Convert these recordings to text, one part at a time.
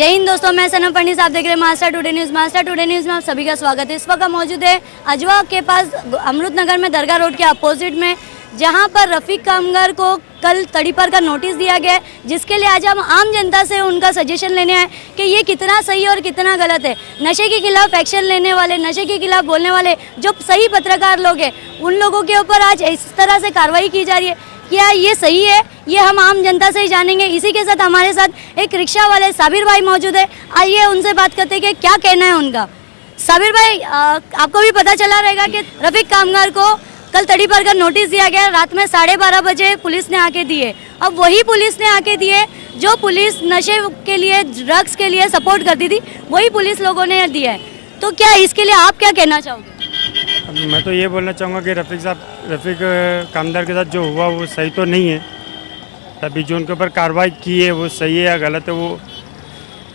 जय हिंद दोस्तों, मैं सनम पंडित, आप देख रहे हैं master today news. Master today news में आप सभी का स्वागत है। इस वक्त मौजूद है अजवा के पास अमृत नगर में दरगाह रोड के अपोजिट में, जहां पर रफीक कामगार को कल तड़ीपार का नोटिस दिया गया है, जिसके लिए आज हम आम जनता से उनका सजेशन लेने आए कि ये कितना सही और कितना गलत है। नशे के खिलाफ एक्शन लेने वाले, नशे के खिलाफ बोलने वाले जो सही पत्रकार लोग हैं, उन लोगों के ऊपर आज इस तरह से कार्रवाई की जा रही है। क्या ये सही है? ये हम आम जनता से ही जानेंगे। इसी के साथ हमारे साथ एक रिक्शा वाले साबिर भाई मौजूद है। आइए उनसे बात करते हैं कि क्या कहना है उनका। साबिर भाई, आपको भी पता चला रहेगा कि रफीक कामगार को कल तड़ीपार का नोटिस दिया गया, रात में 12:30 बजे पुलिस ने आके दिए। अब वही पुलिस ने आके दिए जो पुलिस नशे के लिए, ड्रग्स के लिए सपोर्ट करती थी, वही पुलिस लोगों ने दिया है। तो क्या इसके लिए आप क्या कहना चाहोगे? मैं तो ये बोलना चाहूँगा कि रफीक कामदार के साथ जो हुआ वो सही तो नहीं है। अभी जो उनके ऊपर कार्रवाई की है वो सही है या गलत है, वो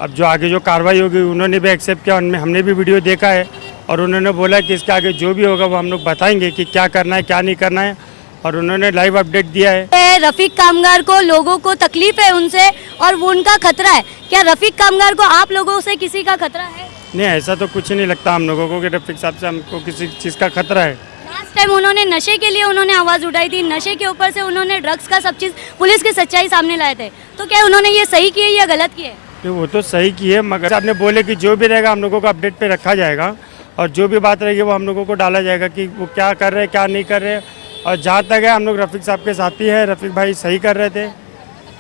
अब जो आगे जो कार्रवाई होगी उन्होंने भी एक्सेप्ट किया। हमने भी वीडियो देखा है और उन्होंने बोला कि इसके आगे जो भी होगा वो हम लोग बताएंगे कि क्या करना है क्या नहीं करना है, और उन्होंने लाइव अपडेट दिया है। रफीक कामगार को, लोगों को तकलीफ है उनसे और वो उनका खतरा है। क्या रफीक कामगार को आप लोगों से किसी का खतरा है? नहीं, ऐसा तो कुछ नहीं लगता हम लोगों को कि रफीक साहब से हमको किसी चीज़ का खतरा है। लास्ट टाइम उन्होंने नशे के लिए उन्होंने आवाज़ उठाई थी, नशे के ऊपर से उन्होंने ड्रग्स का सब चीज़ पुलिस की सच्चाई सामने लाए थे। तो क्या उन्होंने ये सही किए या गलत किए? वो तो सही की है, मगर आपने बोले कि जो भी रहेगा हम लोगों को अपडेट पे रखा जाएगा और जो भी बात रहेगी वो हम लोगों को डाला जाएगा कि वो क्या कर रहे हैं क्या नहीं कर रहे। और जहाँ तक है हम लोग रफीक साहब के साथी हैं। रफीक भाई सही कर रहे थे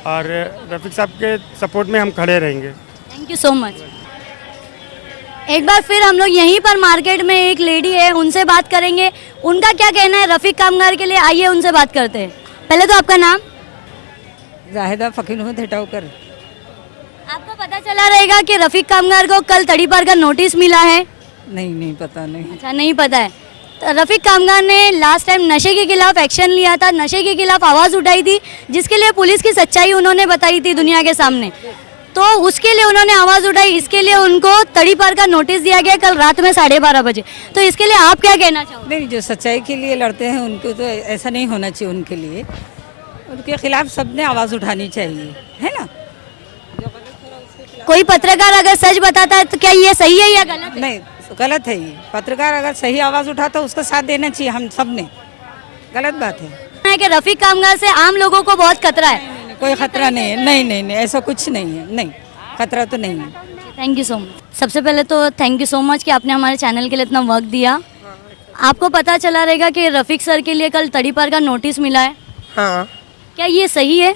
और रफीक साहब के सपोर्ट में हम खड़े रहेंगे। Thank you so much. एक बार फिर हम लोग यहीं पर मार्केट में एक लेडी है, उनसे बात करेंगे, उनका क्या कहना है रफीक कामगार के लिए। आइए उनसे बात करते हैं। पहले तो आपका नाम? जाहिदा फकीर हेटावकर। आपको पता चला रहेगा कि रफीक कामगार को कल तड़ीपार का नोटिस मिला है? नहीं पता नहीं। अच्छा, नहीं पता है। तो रफीक कामगार ने लास्ट टाइम नशे के खिलाफ एक्शन लिया था, नशे के खिलाफ आवाज़ उठाई थी, जिसके लिए पुलिस की सच्चाई उन्होंने बताई थी दुनिया के सामने। तो उसके लिए उन्होंने आवाज़ उठाई, इसके लिए उनको तड़ीपार का नोटिस दिया गया कल रात में 12:30 बजे। तो इसके लिए आप क्या कहना चाहोगे? नहीं, जो सच्चाई के लिए लड़ते हैं उनको तो ऐसा नहीं होना चाहिए। उनके लिए, उनके खिलाफ सबने आवाज़ उठानी चाहिए, है ना। कोई पत्रकार अगर सच बताता है तो क्या ये सही है या गलत है? नहीं, गलत है ये। पत्रकार अगर सही आवाज़ उठाता है उसका साथ देना चाहिए हम सब ने। गलत बात है कि रफीक कामगार से आम लोगों को बहुत खतरा है। कोई खतरा नहीं है। नहीं, ऐसा कुछ नहीं है। नहीं, खतरा तो नहीं है। Thank you so much. सबसे पहले तो थैंक यू सो मच कि आपने हमारे चैनल के लिए इतना वक्त दिया। आपको पता चला रहेगा कि रफीक सर के लिए कल तड़ीपार का नोटिस मिला है। हाँ। क्या ये सही है?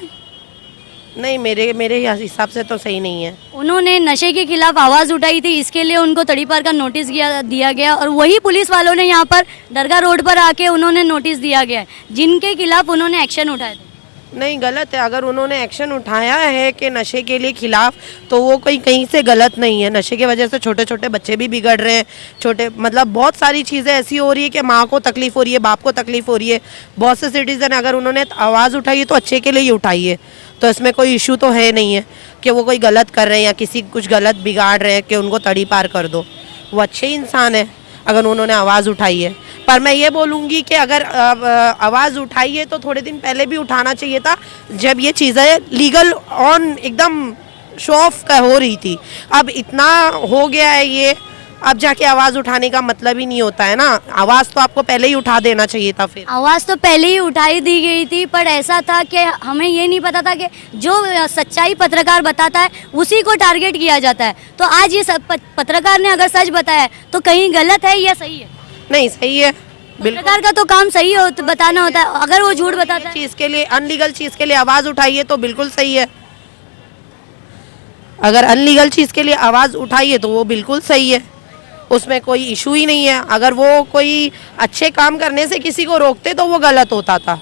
नहीं, मेरे हिसाब से तो सही नहीं है। उन्होंने नशे के खिलाफ आवाज़ उठाई थी, इसके लिए उनको तड़ीपार का नोटिस दिया गया और वही पुलिस वालों ने यहाँ पर दरगाह रोड पर आके उन्होंने नोटिस दिया गया है, जिनके खिलाफ उन्होंने एक्शन उठाए थे। नहीं, गलत है। अगर उन्होंने एक्शन उठाया है कि नशे के लिए खिलाफ, तो वो कहीं से गलत नहीं है। नशे की वजह से छोटे छोटे बच्चे भी बिगड़ रहे हैं। छोटे मतलब बहुत सारी चीज़ें ऐसी हो रही है कि माँ को तकलीफ़ हो रही है, बाप को तकलीफ़ हो रही है। बहुत से सिटीज़न अगर उन्होंने आवाज़ उठाई है तो अच्छे के लिए ही उठाई है। तो इसमें कोई इशू तो है नहीं है कि वो कोई गलत कर रहे हैं या किसी कुछ गलत बिगाड़ रहे हैं कि उनको तड़ीपार कर दो। वो अच्छे इंसान है अगर उन्होंने आवाज़ उठाई है। पर मैं ये बोलूँगी कि अगर आवाज़ उठाई है तो थोड़े दिन पहले भी उठाना चाहिए था, जब ये चीज़ें लीगल ऑन एकदम शो ऑफ का हो रही थी। अब इतना हो गया है ये, अब जाके आवाज़ उठाने का मतलब ही नहीं होता है ना। आवाज़ तो आपको पहले ही उठा देना चाहिए था। फिर आवाज़ तो पहले ही उठाई दी गई थी, पर ऐसा था कि हमें ये नहीं पता था कि जो सच्चाई पत्रकार बताता है उसी को टारगेट किया जाता है। तो आज ये पत्रकार ने अगर सच बताया है तो कहीं गलत है या सही है? नहीं, सही है। पत्रकार का तो काम सही बताना होता है। अगर वो झूठ बताता है, चीज़ के लिए, अनलीगल चीज़ के लिए आवाज़ उठाइए तो बिल्कुल सही है। अगर अनलीगल चीज़ के लिए आवाज़ उठाइए तो वो बिल्कुल सही है, उसमें कोई इशू ही नहीं है। अगर वो कोई अच्छे काम करने से किसी को रोकते तो वो गलत होता था।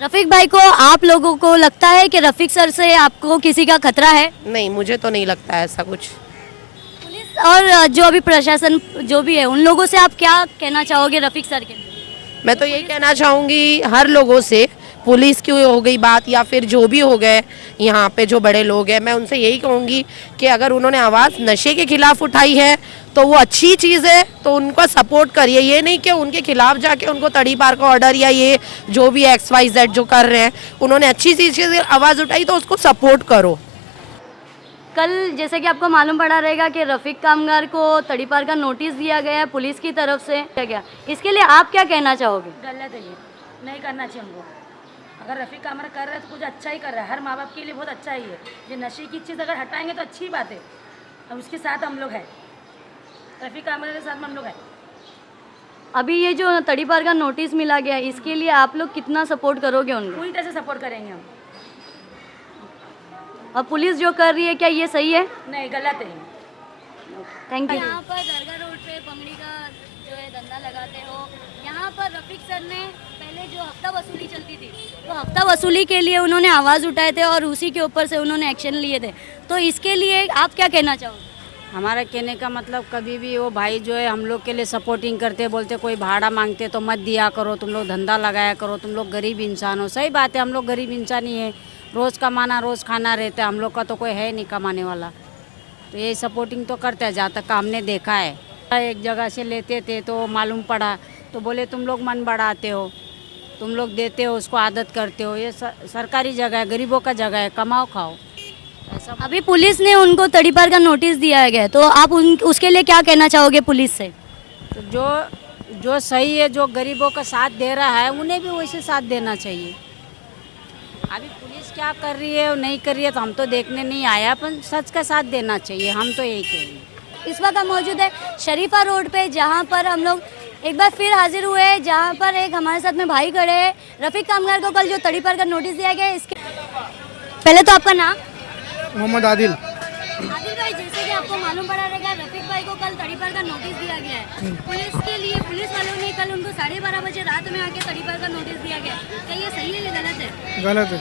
रफीक भाई को, आप लोगों को लगता है कि रफीक सर से आपको किसी का खतरा है? नहीं, मुझे तो नहीं लगता है ऐसा कुछ। पुलिस और जो अभी प्रशासन जो भी है, उन लोगों से आप क्या कहना चाहोगे रफीक सर के लिए? मैं तो यही कहना चाहूँगी हर लोगों से, पुलिस की हो गई बात या फिर जो भी हो गए यहाँ पे जो बड़े लोग हैं, मैं उनसे यही कहूँगी कि अगर उन्होंने आवाज़ नशे के खिलाफ उठाई है तो वो अच्छी चीज़ है, तो उनको सपोर्ट करिए। ये नहीं कि उनके खिलाफ जाके उनको तड़ीपार का ऑर्डर या ये जो भी XYZ जो कर रहे हैं, उन्होंने अच्छी चीज़ की आवाज़ उठाई तो उसको सपोर्ट करो। कल जैसे कि आपको मालूम पड़ा रहेगा कि रफीक कामगार को तड़ीपार का नोटिस दिया गया है पुलिस की तरफ से, क्या क्या इसके लिए आप क्या कहना चाहोगे? गलत है, ये नहीं करना चाहिए हमको। अगर रफीक कामगार कर रहा है तो कुछ अच्छा ही कर रहा है, हर माँ बाप के लिए बहुत अच्छा ही है। ये नशे की चीज़ अगर हटाएंगे तो अच्छी बात है, और उसके साथ हम लोग हैं, रफीक कामगार के साथ हम लोग हैं। अभी ये जो तड़ीपार का नोटिस मिला गया है इसके लिए आप लोग कितना सपोर्ट करोगे उनको? पूरी तरह से सपोर्ट करेंगे हम। और पुलिस जो कर रही है क्या ये सही है? नहीं, गलत है। Thank you. यहाँ पर दरगाह रोड पे पंगड़ी का जो है धंधा लगाते हो, यहाँ पर रफीक सर ने पहले जो हफ्ता वसूली चलती थी तो हफ्ता वसूली के लिए उन्होंने आवाज़ उठाए थे और उसी के ऊपर से उन्होंने एक्शन लिए थे, तो इसके लिए आप क्या कहना चाहोगे? हमारा कहने का मतलब कभी भी वो भाई जो है हम लोग के लिए सपोर्टिंग करते, बोलते कोई भाड़ा मांगते तो मत दिया करो, तुम लोग धंधा लगाया करो, तुम लोग गरीब इंसान हो। सही बात है, हम लोग गरीब इंसान ही है, रोज़ कमाना रोज़ खाना रहता है, हम लोग का तो कोई है नहीं कमाने वाला, तो यही सपोर्टिंग तो करते हैं जहाँ तक का हमने देखा है। एक जगह से लेते थे तो मालूम पड़ा तो बोले तुम लोग मन बढ़ाते हो, तुम लोग देते हो, उसको आदत करते हो, ये सरकारी जगह है, गरीबों का जगह है, कमाओ खाओ। ऐसा अभी पुलिस ने उनको तड़ीपार का नोटिस दिया गया, तो आप उसके लिए क्या कहना चाहोगे पुलिस से? तो जो सही है, जो गरीबों का साथ दे रहा है उन्हें भी वैसे साथ देना चाहिए। अभी पुलिस क्या कर रही है और नहीं कर रही है तो हम तो देखने नहीं आया, पर सच का साथ देना चाहिए, हम तो यही कहेंगे। इस वक्त हम मौजूद है शरीफा रोड पे, जहाँ पर हम लोग एक बार फिर हाजिर हुए हैं, जहाँ पर एक हमारे साथ में भाई खड़े हैं। रफीक कामगार को कल जो तड़ीपार का नोटिस दिया गया है, इसके पहले तो आपका नाम? मोहम्मद आदिल। आदिल भाई, जैसे कि आपको मालूम पड़ा रहेगा रफीक भाई को कल तड़ीपार का नोटिस दिया गया है पुलिस के लिए, पुलिस वालों ने कल उनको 12:30 बजे रात में आके तड़ीपार का नोटिस दिया गया, क्या ये सही है या गलत है? गलत है।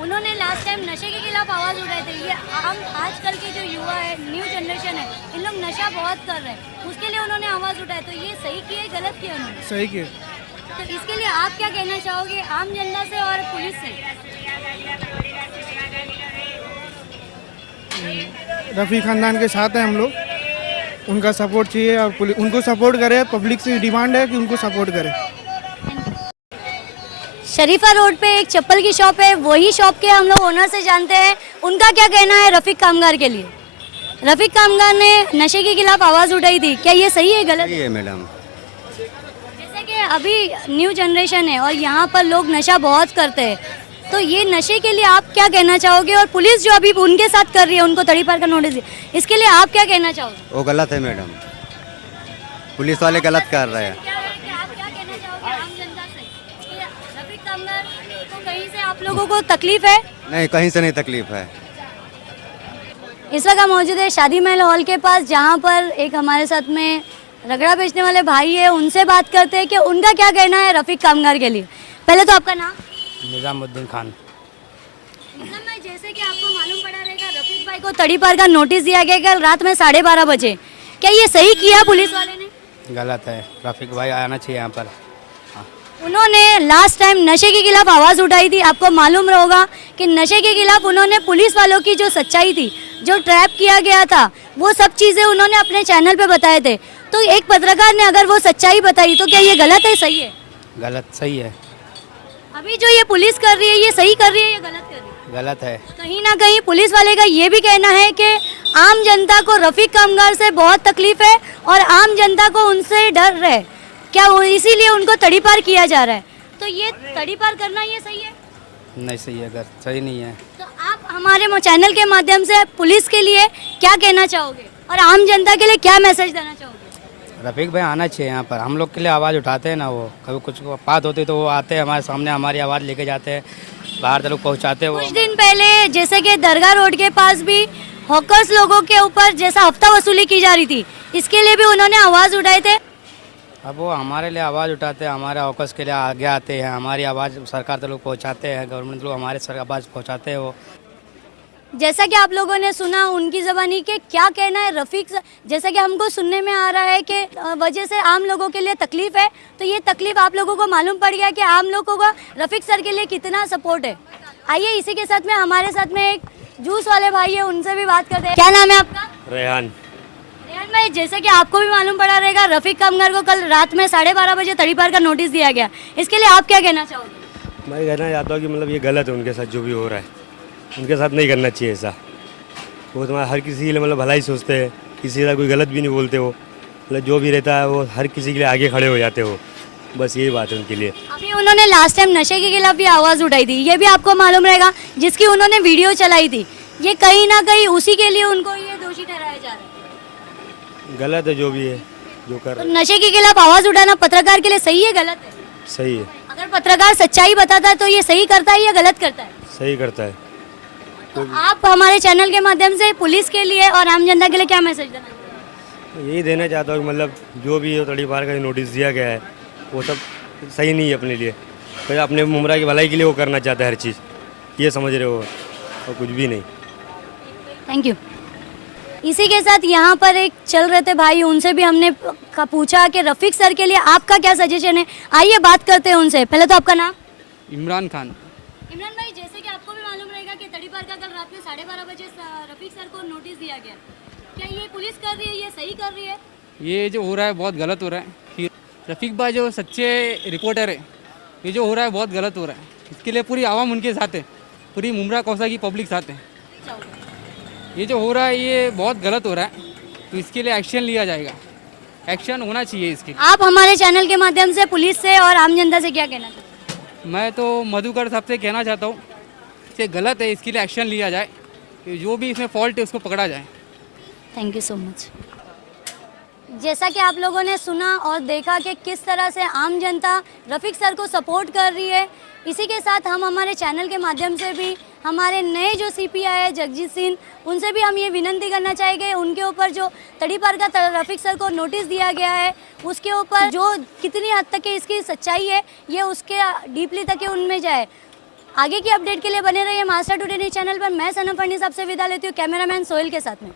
उन्होंने लास्ट टाइम नशे के खिलाफ आवाज़ उठाई थी। ये हम आजकल के जो युवा है, न्यू जनरेशन है, इन लोग नशा बहुत कर रहे हैं, उसके लिए उन्होंने आवाज़ उठाई, तो ये सही किया गलत किया उन्होंने? सही किया। तो इसके लिए आप क्या कहना चाहोगे आम जनता से और पुलिस से? रफ़ी ख़ानदान के साथ हैं हम लोग, उनका सपोर्ट चाहिए और पुलिस उनको सपोर्ट करे, पब्लिक से डिमांड है कि उनको सपोर्ट करे। शरीफा रोड पे एक चप्पल की शॉप है, वही शॉप के हम लोग ओनर से जानते हैं उनका क्या कहना है रफीक कामगार के लिए। रफीक कामगार ने नशे के खिलाफ आवाज़ उठाई थी, क्या ये सही है गलत? सही है मैडम। जैसे कि अभी न्यू जनरेशन है और यहाँ पर लोग नशा बहुत करते हैं, तो ये नशे के लिए आप क्या कहना चाहोगे? और पुलिस जो अभी उनके साथ कर रही है, उनको तड़ीपार का नोटिस दिया, इसके लिए आप क्या कहना चाहोगे? वो गलत है मैडम, पुलिस वाले गलत कर रहे हैं। आप क्या कहना चाहोगे आम जनता से कि रफीक कामगार को कहीं से आप लोगों को तकलीफ है? नहीं, कहीं से नहीं तकलीफ है। इस वक्त हम मौजूद है शादी महल हॉल के पास, जहाँ पर एक हमारे साथ में रगड़ा बेचने वाले भाई है, उनसे बात करते हैं कि उनका क्या कहना है रफीक कामगार के लिए। पहले तो आपका नाम? निजामुद्दीन खान। मतलब मैं जैसे कि आपको मालूम पड़ा रहेगा रफीक भाई को तड़ीपार का नोटिस दिया गया कल रात में 12:30 बजे, क्या ये सही किया पुलिस वाले ने? गलत है, रफीक भाई आना चाहिए यहाँ पर। उन्होंने लास्ट टाइम नशे के खिलाफ आवाज़ उठाई थी, आपको मालूम होगा कि नशे के खिलाफ उन्होंने पुलिस वालों की जो सच्चाई थी, जो ट्रैप किया गया था, वो सब चीज़ें उन्होंने अपने चैनल पे बताए थे। तो एक पत्रकार ने अगर वो सच्चाई बताई तो क्या ये गलत है सही है? गलत। सही है। अभी जो ये पुलिस कर रही है ये सही कर रही है या गलत कर रही है? गलत है। कहीं ना कहीं पुलिस वाले का ये भी कहना है कि आम जनता को रफीक कामगार से बहुत तकलीफ है और आम जनता को उनसे डर है, क्या इसीलिए उनको तड़ीपार किया जा रहा है, तो ये तड़ीपार करना ये सही है? नहीं सही है, अगर सही नहीं है। तो आप हमारे चैनल के माध्यम से पुलिस के लिए क्या कहना चाहोगे और आम जनता के लिए क्या मैसेज देना चाहोगे? रफीक भाई आना चाहिए यहाँ पर, हम लोग के लिए आवाज़ उठाते हैं ना, वो कभी कुछ बात होती है तो वो आते हैं हमारे सामने, हमारी आवाज़ लेके जाते हैं, बाहर तक पहुँचाते हैं। कुछ दिन पहले जैसे कि दरगाह रोड के पास भी हॉकर्स लोगों के ऊपर जैसा हफ्ता वसूली की जा रही थी, इसके लिए भी उन्होंने आवाज़ उठाए थे। अब वो हमारे लिए आवाज़ उठाते हैं, हमारे ऑकस के लिए आगे आते हैं, हमारी आवाज़ सरकार तक लोग पहुँचाते हैं, गवर्नमेंट लोग हमारे आवाज़ पहुँचाते हैं। वो जैसा कि आप लोगों ने सुना उनकी ज़बानी के क्या कहना है रफीक, जैसा कि हमको सुनने में आ रहा है कि वजह से आम लोगों के लिए तकलीफ़ है, तो ये तकलीफ़ आप लोगों को मालूम पड़ गया कि आम लोगों का रफीक सर के लिए कितना सपोर्ट है। आइए इसी के साथ में हमारे साथ में एक जूस वाले भाई है, उनसे भी बात करते हैं। क्या नाम है आपका? रेहान। रेहान भाई, जैसे कि आपको भी मालूम पड़ा रहेगा रफीक कामगार को कल रात में 12:30 बजे तड़ीपार का नोटिस दिया गया, इसके लिए आप क्या कहना चाहोगे? मैं कहना चाहता हूँ कि मतलब ये गलत है उनके साथ जो भी हो रहा है, उनके साथ नहीं करना चाहिए ऐसा। वो तुम्हारा हर किसी के लिए मतलब भलाई सोचते हैं, किसी का कोई गलत भी नहीं बोलते वो, मतलब जो भी रहता है वो हर किसी के लिए आगे खड़े हो जाते हो, बस यही बात है उनके लिए। अभी उन्होंने लास्ट टाइम नशे के खिलाफ भी आवाज़ उठाई थी, ये भी आपको मालूम रहेगा, जिसकी उन्होंने वीडियो चलाई थी। ये कहीं ना कहीं उसी के लिए उनको ये दोषी ठहराया जा रहा है। गलत है जो भी है, जो कर तो नशे के खिलाफ आवाज़ उठाना पत्रकार के लिए सही है, गलत है? सही है, अगर पत्रकार सच्चाई बताता है तो ये सही करता है या गलत करता है? सही करता है। तो आप हमारे चैनल के माध्यम से पुलिस के लिए और आम जनता के लिए क्या मैसेज देना चाहते हैं? यही देना चाहता हूँ कि मतलब जो भी तड़ीपार का नोटिस दिया गया है वो सब सही नहीं है अपने लिए, तो अपने मुमरा की भलाई के लिए वो करना चाहता है हर चीज़, ये समझ रहे हो, और कुछ भी नहीं। Thank you. इसी के साथ यहाँ पर एक चल रहे थे भाई, उनसे भी हमने पूछा कि रफ़ीक सर के लिए आपका क्या सजेशन है। आइए बात करते हैं उनसे। पहले तो आपका नाम? इमरान खान। इमरान भाई, जैसे कि आपको भी मालूम रहेगा कि तड़ीपार का कल रात में 12:30 बजे रफ़ीक सर को नोटिस दिया गया, क्या ये पुलिस कर रही है, ये सही कर रही है? ये जो हो रहा है बहुत गलत हो रहा है। रफ़ीक भाई जो सच्चे रिपोर्टर है, ये जो हो रहा है बहुत गलत हो रहा है। इसके लिए पूरी आवाम उनके साथ है, पूरी मुमरा कौसा की पब्लिक साथ है। ये जो हो रहा है ये बहुत गलत हो रहा है, तो इसके लिए एक्शन लिया जाएगा, एक्शन होना चाहिए इसके। आप हमारे चैनल के माध्यम से पुलिस से और आम जनता से क्या कहना चाहते हैं? मैं तो मधुकर साहब से कहना चाहता हूँ, ये गलत है, इसके लिए एक्शन लिया जाए, कि जो भी इसमें फॉल्ट है उसको पकड़ा जाए। Thank you so much. जैसा कि आप लोगों ने सुना और देखा कि किस तरह से आम जनता रफ़ीक सर को सपोर्ट कर रही है, इसी के साथ हम हमारे चैनल के माध्यम से भी हमारे नए जो सीपीआई है जगजीत सिंह, उनसे भी हम ये विनती करना चाहेंगे, उनके ऊपर जो तड़ीपार का रफ़ीक सर को नोटिस दिया गया है उसके ऊपर जो कितनी हद तक इसकी सच्चाई है ये उसके डीपली तक उनमें जाए। आगे की अपडेट के लिए बने रहिए मास्टर टुडे न्यूज़ चैनल पर। मैं सनम फर्नीस आपसे विदा लेती हूँ कैमरामैन सोहेल के साथ में।